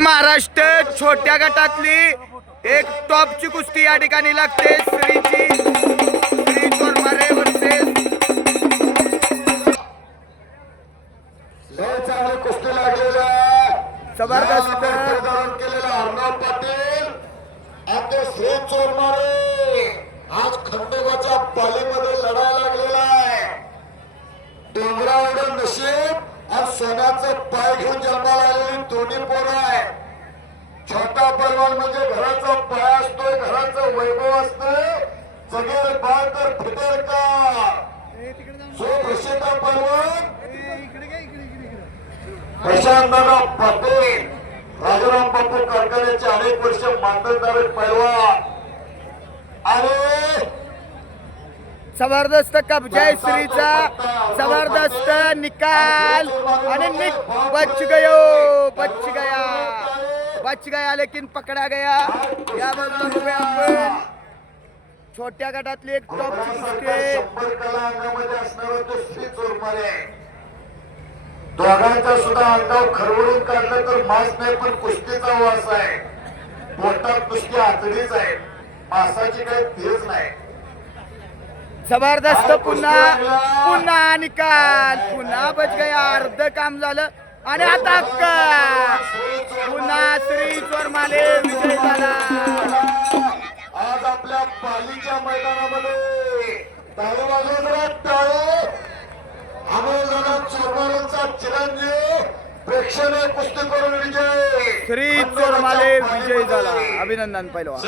महाराष्ट्र छोट्या गटातली एक टॉपची कुस्ती या ठिकाणी लागते. श्री चोरमारे वर्सेस कुस्ती लागलेला जबरदस्त केलेला अर्णव पाटील आणि श्री चोरमारे आज खंडोबाच्या पालीमध्ये लढायला लागलेला आहे. डोंगरावरून नशीब आज सोन्याचं पाय घेऊन जन्माला आलेली दोन्ही पोरं आहे. छोटा पैलवान म्हणजे घराचा पाय असतोय, घराचं वैभव असतंय. जगेल बाळ तर फिटेल का. सुप्रसिद्ध पैलवान प्रशांतदादा पाटील, राजाराम बापू कारखान्याचे अनेक वर्ष मानधनदार पैलवान आणि जबरदस्त कब्जा आहे श्रीचा. जबरदस्त निकाल आणि बच गया लेकिन पकड़ा गया. या बाजूला आपण छोट्या गटातली एक टॉपची कुस्ती आहे. कला अंगामध्ये असणारा तो श्री चोरमारे. दोघांचा सुद्धा अंगाव खरवडून काढलं तर मांस नाही, पण कुस्तीचा वास आहे. पोटात कुस्ती आतडीच आहे, मांसाची काही तेज नाही. जबरदस्त पुन्हा निकाल. पुन्हा बच गया. अर्ध काम झालं आणि आता पुन्हा श्री चोरमारे विजय झाला. आज आपल्या पालीच्या मैदानामध्ये टाळे वाजवणारा टाळे अमोलदादा चोरमारेंचा चिरंजीव प्रेक्षणीय कुस्ती करून विजय. श्री चोरमारे विजय झाला. अभिनंदन पहिलवान.